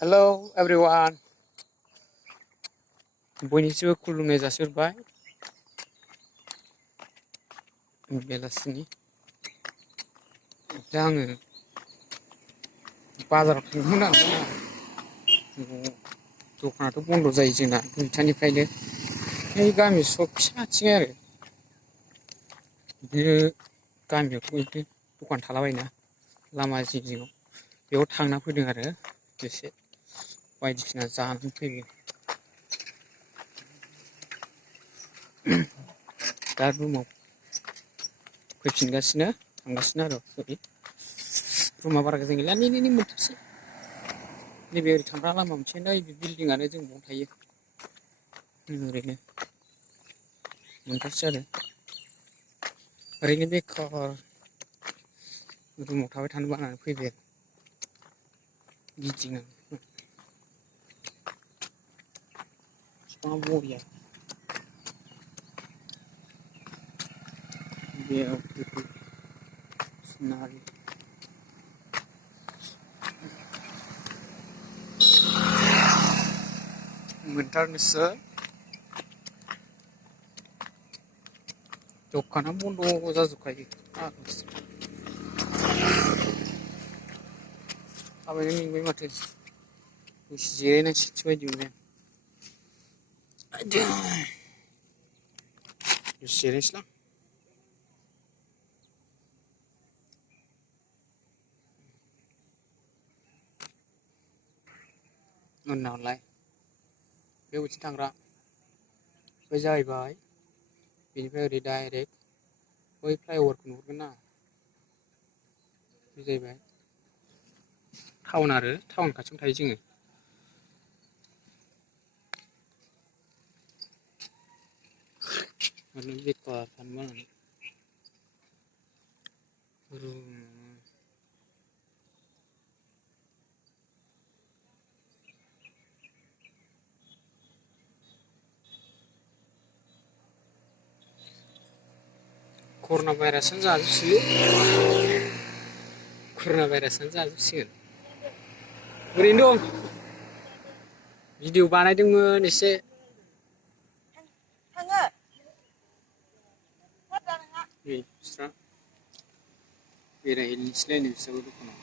Hello everyone. बयनिसिमबो खुलुमनाय जासिहरबाय बेलासिनि। दा आङो बाजाराव थांदोंमोन आरोना। दखानाथ' बन्द' जायो जोंना 9टानिफ्रायनो। बे गामि सक फिसाथिं आरो बिदिनो गामियावथ' बिदिनो दखान थालाबायोना लामा जिं जिङाव। बेयाव थांना फैदों आरो एसे बायदिसिना जानानै फैदों। दा रुमाव फैफिनगासिनो थांगासिनो आरो रुमा बारा गोजान गैला नै मोनथारसै। नैबे ओरै थांग्रा लामा मोनसे नै बे बिल्डिंआनो जों बावनो थायो। ओरैनो मोनथारसै आरो ओरैनो बेखार रुमाव थाबाय थानो बानानै फैबाय आरो गिदिङो बिफाङा बरिया बेयाव सिनारि मोनथारनोसै। दखाना बन्द' जाजोबखायो। थाबायनो मेंबाय माथो दसे जिरायनांसिगोनसो बायदि मोनबाय आं। दसे जिरायनोसैलां। उनावलाय बे बबेथिं थांग्रा बे जाहैबाय बेनिफ्राय ओरै डाइरेक्ट बै फ्लाइअभारखौ नुहुरगोन ना बे जाहैबाय टाउन आरो टाउन खाथियावनो थायो जोङो। ओरैनो बेखार थानो बानानै कर'ना भाइरासानो जाजोबसिगोन। ओरैनो दं भिडिअ बानायदोंमोन एसे। नै बिस्रा बेरायहैनोसैलाय नै बिस्राबो दखानाव।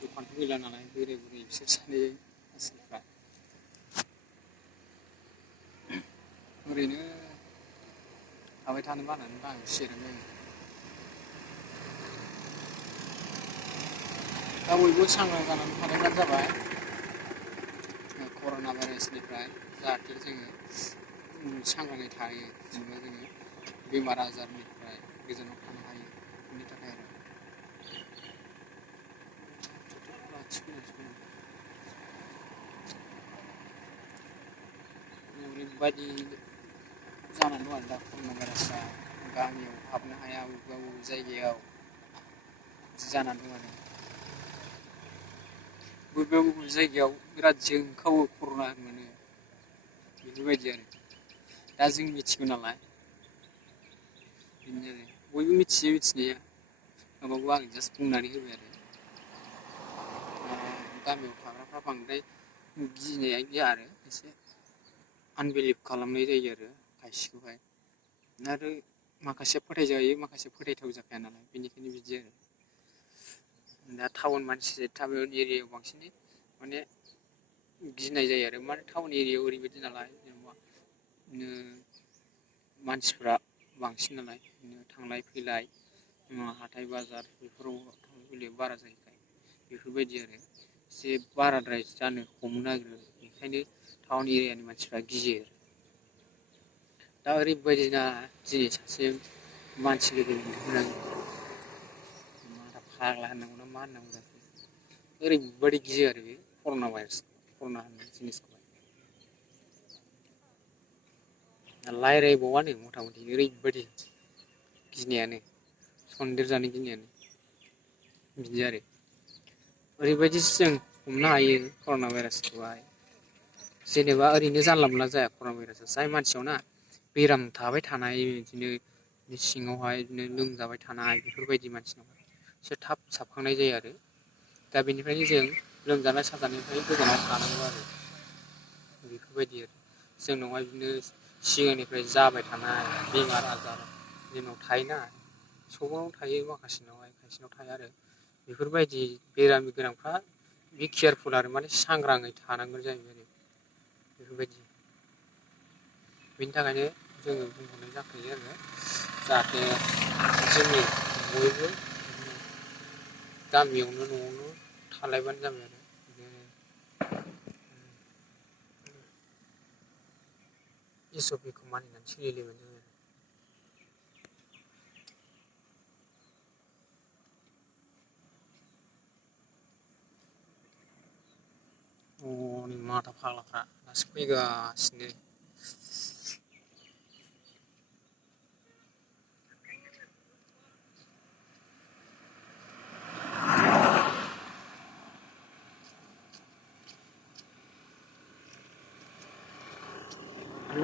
दखानथ' गैला नालाय बोराय बुरै बिसोर सानै आसोलफ्रा ओरैनो थाबाय थानो बानानै जिरायबाय आं। दा बयबो सांग्रां जानानै थानांगौआनो जाबाय कर'ना भाइरासनिफ्राय जाहाथे जोङो सांग्राङै थायो जेनेबा जोङो बेमार आजारनिफ्राय गोजानाव थानो हायो बेनि थाखाय आरो ओरैबायदि जानानै दं आरो दा कर'ना भाइरासआ गामियाव हाबनो हाया बबेबा जायगायाव बिदि जानानै दं आरो बबेबा जायगायाव बिराद जोंखावो कर'ना मोनो बेफोरबायदि आरो दा जों मिथिगौ नालाय बिदिनो आरो बयबो मिथियो मिथिनाया होमबाबो आं जास्ट बुंनानै होबाय आरो गामियाव थाग्राफ्रा बांद्राय गिनाया गिया आरो एसे आनबिलिभ खालामनाय जायो आरो खायसेखौहाय आरो माखासे फोथायजायो माखासे फोथायथाव जाखाया नालाय बेनिखायनो बिदि आरो दा टाउन मानसि टाउन एरियायाव बांसिनै माने गिनाय जायो आरो माने टाउन एरियायाव ओरैबायदि नालाय जेनेबा मानसिफ्रा बांसिन नालाय थांलाय फैलाय हाथाय बाजार बेफोराव थांलाय फैलाय बारा जाहैखाय बेफोरबायदि आरो एसे बाराद्राय जानो हमनो नागिरो बेखायनो टाउन एरियानि मानसिफ्रा गियो। दा ओरैबायदिना दिनै सासे मानसि लोगो मोनदोंमोन आं फाग्ला होननांगौना मा होननांगौ जाखो ओरैबायदि गियो आरो बे कर'ना भाइरास कर'ना होननाय जिनिसखौहाय रायज्लायबावानो मथा मथि ओरैबायदि गिनायानो सन्देर जानो गिनायानो बिदि आरो ओरैबायदिसो जों हमनो हायो कर'ना भाइरासखौहाय जेनेबा ओरैनो जानला मोनला जाया कर'ना भाइरासआ जाय मानसियावना बेराम थाबाय थानाय बिदिनो सिङावहाय बिदिनो लोमजाबाय थानाय बेफोरबायदि मानसिनाव एसे थाब साबखांनाय जायो आरो दा बेनिफ्रायनो जों लोमजानाय साजानायनिफ्राय गोजानाव थानांगौ आरो बेफोरबायदि आरो जोंनावहाय बिदिनो सिगांनिफ्राय जाबाय थानाय बेमार आजार जोंनाव थायोना सबनाव थायो माखासेनावहाय खायसेनाव थाया आरो बेफोरबायदि बेरामि गोनांफ्रा बे केयारफुल आरो माने सांग्राङै थानांगोन जाहैबाय आरो बेफोरबायदि बेनि थाखायनो जोङो बुंहरनाय जाखायो आरो जाहाथे जोंनि बयबो गामियावनो न'आवनो थालायबानो जाबाय आरो SOPखौ मानिनानै सोलिलायबानो जाबाय आरो हनै माथा फाग्लाफ्रा दासो फैगासिनो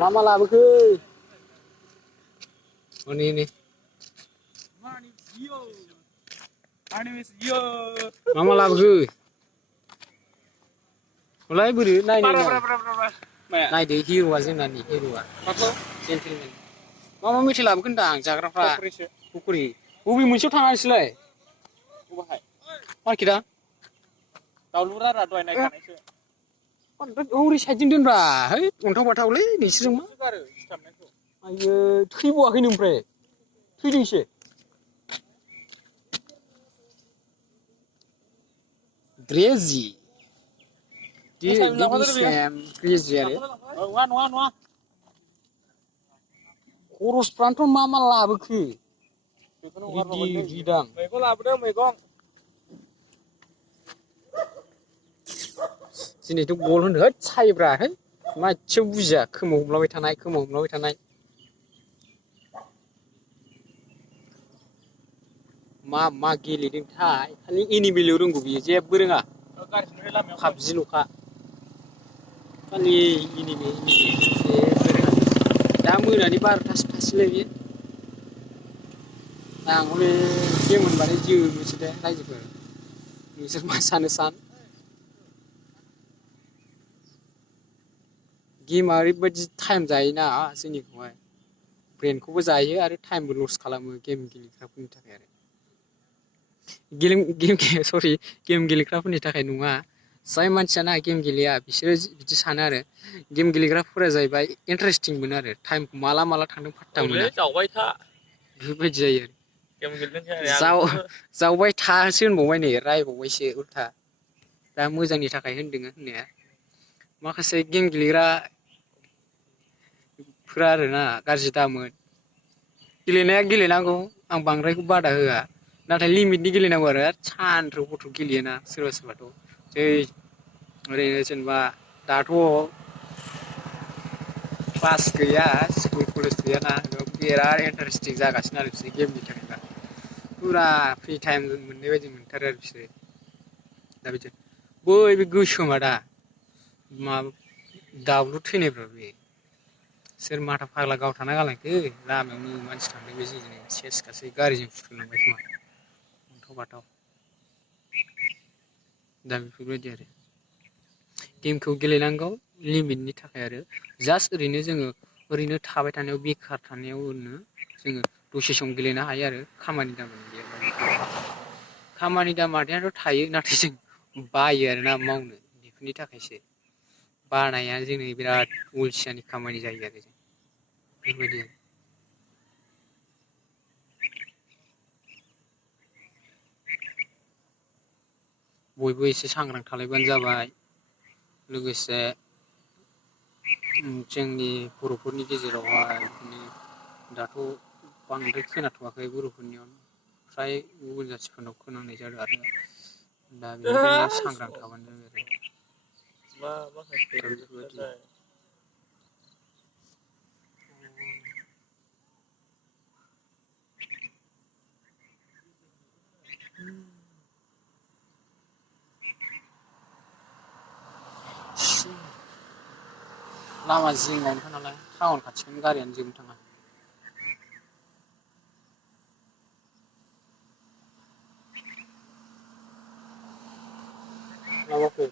मा लाबोखो हनै मा लाबोखो हलाय बोरो नायदो हिर'आ जोंनानि हिर'आ जेन्टेलमेन मा मेथाइ लाबोखो होनदां जाग्राफ्रा पकरि बबे मोनसेयाव थाङा नोंसोरलाय मार्केटआ दाउलुरा दहाय नायखानायसो हरै साइडजों दोनब्रा है अन्थाव बाथावलै नोंसोरजों मा आयो थैबावाखैनो ओमफ्राय थैदोंसो ग्रेजि ग्रेजि आरो नङा खरसफ्रानोथ' मा लाबोखो रिदां मैगं लाबोदों मैगं दिनैथ' गल होनो होद सायोब्रा है मा एसेबो बुजिया खोमाव हमलाबाय थानाय मा गेलेदोंथाय खालि एनिमेल रोंगौ बियो जेबो रोङा पाबजिल'खा खालि एनिमे जेबो रोङा दा मोनानि 12थासोलै बियो आं हले गेम मोनबाथाय जोबोसो दे रायजोफोर नोंसोर मा सानो सान गेमा ओरैबायदि टाइम जायोना जोंनिखौहाय ब्रेनखौबो जायो आरो टाइमबो लस खालामो गेम गेलेग्राफोरनि थाखाय आरो गेम गेलेग्राफोरनि थाखाय नङा जाय मानसियाना गेम गेलेया बिसोरो बिदि सानो आरो गेम गेलेग्राफोरा जाहैबाय इन्टारेस्टिं मोनो आरो टाइमखौ माला थांदों फात्ता मोना जावबाय था बेफोरबायदि जायो जावबाय थासो होनबावबाय नै रायबावबायसो उल्था दा मोजांनि थाखाय होनदों होननाया माखासे गेम गेलेग्राफोरा आरोना गाज्रि दामोन गेलेनाया गेलेनांगौ आं बांद्रायखौ बादा होआ नाथाय लिमिटनि गेलेनांगौ आरो सानथ्रौ गथ' गेलेयोना सोरबाथ' जै ओरैनो जेनेबा दाथ' क्लास गैया स्कुल कलेज गैयाना बिराद इन्टारेस्टिं जागासिनो आरो बिसोर गेमनि थाखायबा फुरा फ्रि टाइम मोननाय बायदि मोनथारो आरो बिसोरो दा बिदि बे गोसोमा दा दाउलुर थैनायब्रा बे सोर माथा फाग्ला गावथाना गालांखो लामायावनो मानसि थांदों बे जिजों सेस गासै गारिजों फुथारलांबाय खोमा अन्थाव बाथाव दा बेफोरबायदि आरो गेमखौ गेलेनांगौ लिमिटनि थाखाय आरो जास्ट ओरैनो थाबाय थानायाव बेखार थानायाव जोङो दसे सम गेलेनो हायो आरो खामानि दामानि गैयाबा खामानि दामानियाथ' थायो नाथाय जों बायो आरोना मावनो बेफोरनि थाखायसो बानाया जोंनि बिराद अलसियानि खामानि जायो आरो जों बेफोरबायदि बयबो एसे सांग्रां थालायबानो जाबाय लोगोसे जोंनि बर'फोरनि गेजेरावहाय बिदिनो दाथ' बांद्राय खोनाथ'वाखै बर'फोरनियाव फ्राय गुबुन जाथिफोरनाव खोनानाय जादों आरो दा बेनिखायनो सांग्रां थाबानो जाबाय आरो लामा जिङावनोखा नालाय टाउन खाथिखायनो गारियानो जोबनो थाङा माबाखौ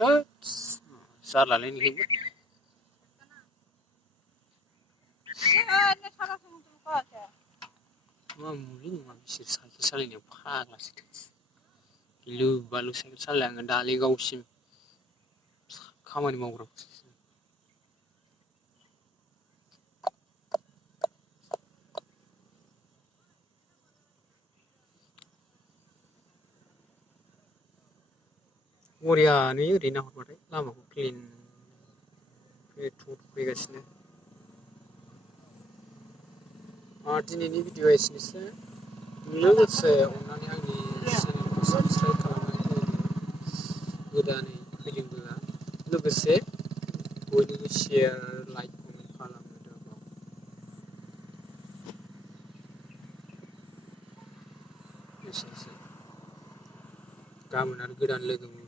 थोस जालालै नोंबो मा मुलि नङा बिसोर साइकेल सालायनायाव फाग्लासो गिलु बालु साइकेल सालायलाङो दालिगावसिम खामानि मावग्रा बरिया नुयो ओरै नाहरबाथाय लामाखौ क्लिन फैगासिनो दिनैनि भिडिअ'आ एसेनोसै लोगोसे अननानै आंनि चेनेलखौ साबस्क्राइब खालामनानै गोदानै फैदोंब्ला लोगोसे बयनोबो शेयार लाइक कमेन्ट खालामनो एसेनोसै गाबोन आरो गोदान लोगो